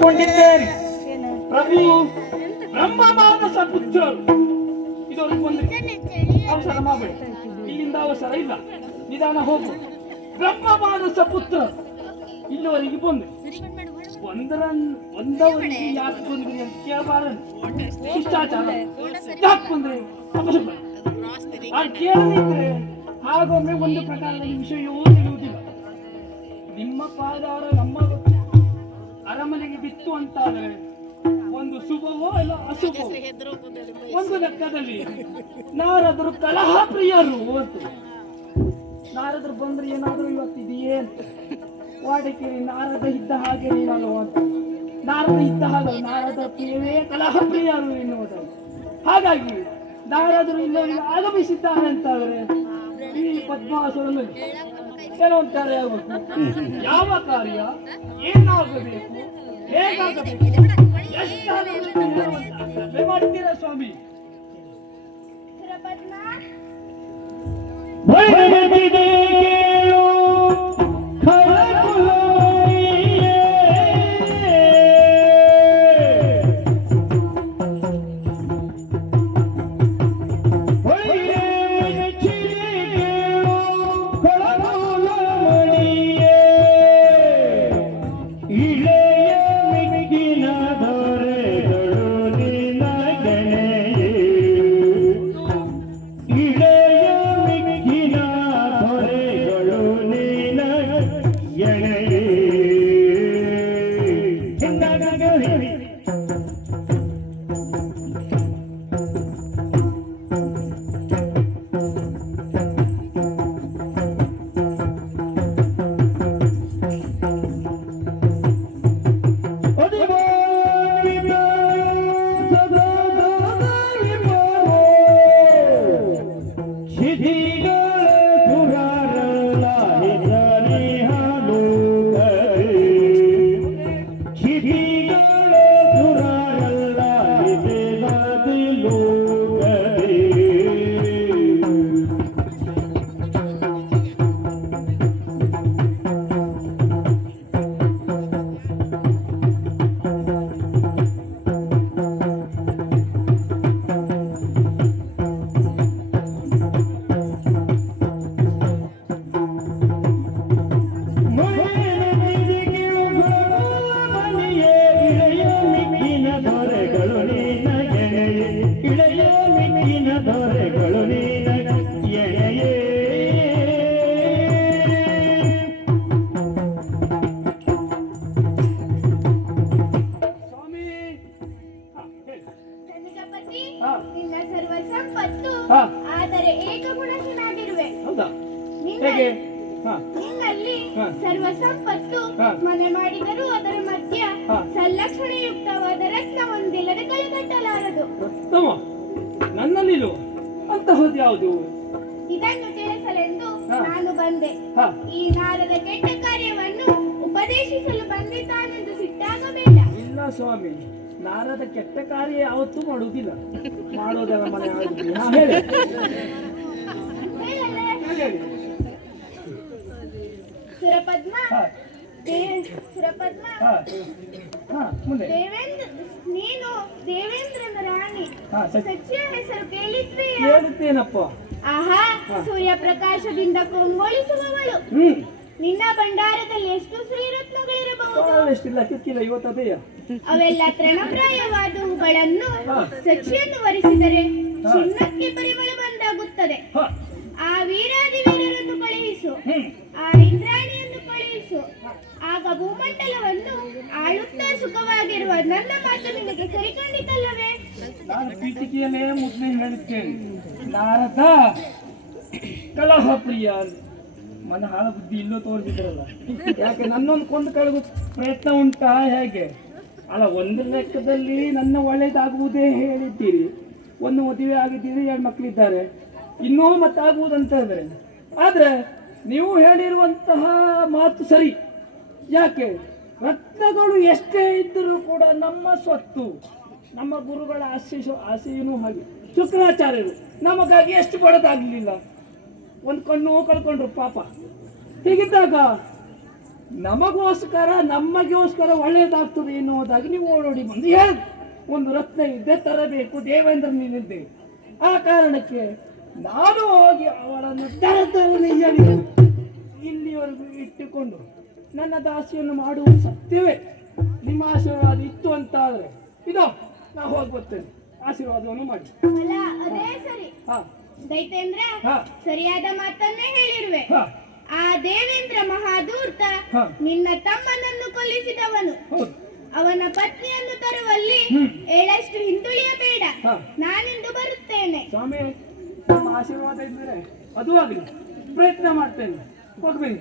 ಅಂದುಕೊಂಡಿದ್ದೇನೆ. ಪ್ರಭು ಬ್ರಹ್ಮ ಮಾನಸ ಪುತ್ರರು ಇದೊಂದು ಬಂದ್ರೆ ಅವಸರ ಮಾಡಬೇಡಿ, ಇಲ್ಲಿಂದ ಅವಸರ ಇಲ್ಲ, ನಿಧಾನ ಹೋಗು. ಬ್ರಹ್ಮ ಮಾನಸ ಪುತ್ರ ಇಲ್ಲಿವರೆಗೆ ಬಂದು ಒಂದವರಿಗೆ ಯಾಕೆ ಬಂದ್ರಿ ಅಂತ ಕೇಳಬಾರದು. ಶಿಷ್ಟಾಚಾರ ಯಾಕೆ ಬಂದ್ರೆ ಕೇಳದಿದ್ರೆ ಹಾಗೊಮ್ಮೆ ಒಂದು ಪ್ರಕಾರದ ವಿಷಯವೂ ತಿಳಿಯುವುದಿಲ್ಲ. ನಿಮ್ಮ ಪಾದಾರ ನಮ್ಮ ಅರಮನೆಗೆ ಬಿತ್ತು ಅಂತಾದರೆ ಒಂದು ಶುಭವೋ ಇಲ್ಲ ಅಶುಭವೋ. ಒಂದು ಲೆಕ್ಕದಲ್ಲಿ ನಾರದರು ಕಲಹ ಪ್ರಿಯರು ಅಂತ. ನಾರದರು ಬಂದ್ರೆ ಏನಾದರೂ ಇವತ್ತಿದೆಯೇ ಅಂತ ವಾಡಿಕೆಯಲ್ಲಿ ನಾರದ ಇದ್ದ ಹಾಗೆ ನೀನಲ್ವ ಅಂತ. ನಾರದ ಇದ್ದ ಹಾಗೆ ನಾರದ ಪ್ರಿಯವೇ ಕಲಹ ಪ್ರಿಯರು ಎನ್ನುವುದು. ಹಾಗಾಗಿ ನಾರದರು ಇಲ್ಲವರಿಗೆ ಆಗಮಿಸಿದ್ದಾರೆ ಅಂತಾದರೆ ಈ ಪದ್ಮಾಸುರನು ಏನೋ ಒಂದು ಕಾರ್ಯ ಆಗಬೇಕು. ಯಾವ ಕಾರ್ಯ ಏನಾಗಬೇಕು, ಹೇಗಾಗಬೇಕು, ಎಷ್ಟು ಮಾಡ್ತೀರಾ ಸ್ವಾಮಿ? ಆದರೆ ಏಕಗುಣನಾಗಿರುವೆ. ನಿನ್ನಲ್ಲಿ ಸರ್ವ ಸಂಪತ್ತು ಮನೆ ಮಾಡಿದರೂ ಅದರ ಮಧ್ಯ ಸಂಲಕ್ಷಣೆಯುಕ್ತವಾದ ರತ್ನ ಹೊಂದಿಲ್ಲದೆ ಕೈಗಟ್ಟಲಾರದು. ನನ್ನಲ್ಲಿ ಅಂತಹದ್ದು ಯಾವುದು? ಇದನ್ನು ತಿಳಿಸಲೆಂದು ನಾನು ಬಂದೆ. ಈ ನಾರದ ಕೆಟ್ಟ ಕಾರ್ಯವನ್ನು ಉಪದೇಶಿಸಲು ಬಂದಿದ್ದಾನೆಂದು ಸಿಟ್ಟಾಗಬೇಡ. ಇಲ್ಲ ಸ್ವಾಮಿ, ನಾರದ ಕೆಟ್ಟ ಕಾರ್ಯ ಯಾವತ್ತೂ ಮಾಡುವುದಿಲ್ಲ. ಮಾಡೋದರ ಮನೆ ಸುರಪದ್ಮ ನೀನು ದೇವೇಂದ್ರನ ರಾಣಿ ಸಚ್ಚಿಯ ಹೆಸರು ಕೇಳಿದ್ದೇನಪ್ಪ. ಆಹಾ, ಸೂರ್ಯ ಪ್ರಕಾಶದಿಂದ ಕಂಗೊಳಿಸುವವಳು. ನಿನ್ನ ಭಂಡಾರದಲ್ಲಿ ಎಷ್ಟು ಶ್ರೀರತ್ನಗಳಿರಬಹುದು? ಅವೆಲ್ಲ ತೃಣಪ್ರಾಯವಾದವುಗಳನ್ನು ಸಚ್ಚಿಯನ್ನು ವರಿಸಿದರೆ ಚಿನ್ನಕ್ಕೆ ಪರಿಮಳ ಬಂದಾಗುತ್ತದೆ. ಆ ವೀರಾದಿ ವೀರರನ್ನು ಕಳುಹಿಸು, ಆ ಇಂದ್ರಾಣಿಯನ್ನು ಕಳುಹಿಸು. ಆಗ ಭೂಮಂಡಲವನ್ನು ಆಳುತ್ತಾ ಸುಖವಾಗಿರುವ ನನ್ನ ಮಾತು ನಿನಗೆ ಸರಿಕೊಂಡಿತಲ್ಲವೇ? ನಾನು ಪೀಠಿಕೆಯಲ್ಲೇ ಮುದ್ದೆ ಹೇಳುತ್ತೇನೆ. ನಾರದ ಕಲಹ ಪ್ರಿಯ ಮನ ಹಾಳ ಬುದ್ಧಿ ಇಲ್ಲೋ ತೋರಿಸಿದ್ರಲ್ಲ. ಯಾಕೆ ನನ್ನೊಂದು ಕೊಂದು ಕಳೆದು ಪ್ರಯತ್ನ ಉಂಟಾ ಹೇಗೆ? ಅಲ್ಲ, ಒಂದು ಲೆಕ್ಕದಲ್ಲಿ ನನ್ನ ಒಳ್ಳೇದಾಗುವುದೇ ಹೇಳಿದ್ದೀರಿ. ಒಂದು ಮದುವೆ ಆಗಿದ್ದೀರಿ, 2 ಮಕ್ಕಳಿದ್ದಾರೆ, ಇನ್ನೂ ಮತ್ತಾಗುವುದಂತ ಇದ್ದಾರೆ. ಆದರೆ ನೀವು ಹೇಳಿರುವಂತಹ ಮಾತು ಸರಿ. ಯಾಕೆ? ರತ್ನಗಳು ಎಷ್ಟೇ ಇದ್ದರೂ ಕೂಡ ನಮ್ಮ ಸ್ವತ್ತು, ನಮ್ಮ ಗುರುಗಳ ಆಸೆಯೂ ಹಾಗೆ. ಶುಕ್ರಾಚಾರ್ಯರು ನಮಗಾಗಿ ಎಷ್ಟು ಬಡದಾಗಲಿಲ್ಲ, ಒಂದು ಕಣ್ಣು ಕಳ್ಕೊಂಡ್ರು ಪಾಪ. ಹೀಗಿದ್ದಾಗ ನಮಗೋಸ್ಕರ ಒಳ್ಳೆಯದಾಗ್ತದೆ ಎನ್ನುವುದಾಗಿ ನೀವು ಓಡೋಡಿ ಬಂದು ಹೇಳಿ ಒಂದು ರತ್ನ ಇದ್ದೆ ತರಬೇಕು ದೇವೇಂದ್ರನಿದ್ದೆ. ಆ ಕಾರಣಕ್ಕೆ ನಾನು ಹೋಗಿ ಅವಳನ್ನು ತರತರನೆ ಇಲ್ಲಿವರೆಗೂ ಇಟ್ಟುಕೊಂಡು ನನ್ನ ದಾಸಿಯನ್ನು ಮಾಡುವುದು ಸತ್ಯವೇ. ನಿಮ್ಮ ಆಶೀರ್ವಾದ ಇತ್ತು ಅಂತ ಆದ್ರೆ ಇದೋ ನಾ ಹೋಗಿ ಬರ್ತೇನೆ, ಆಶೀರ್ವಾದವನ್ನು ಮಾಡಿ. ಅಲ್ಲ ಅದೇ ಸರಿ ದೈತೇಂದ್ರ, ಸರಿಯಾದ ಮಾತನ್ನೇ ಹೇಳಿರುವೆ. ಆ ದೇವೇಂದ್ರ ಮಹಾಧೂರ್ತ ನಿನ್ನ ತಮ್ಮನನ್ನು ಕೊಲ್ಲಿಸಿದವನು. ಅವನ ಪತ್ನಿಯನ್ನು ತರುವಲ್ಲಿ ಏಳಷ್ಟು ಹಿಂದುಳಿಯಬೇಡ. ನಾನಿಂದು ಬರುತ್ತೇನೆ. ಸ್ವಾಮಿ, ಆಶೀರ್ವಾದ ಇದ್ದರೆ ಅದು ಆಗಲಿ, ಪ್ರಯತ್ನ ಮಾಡ್ತೇನೆ. ಹೋಗ್ಬೇಡಿ.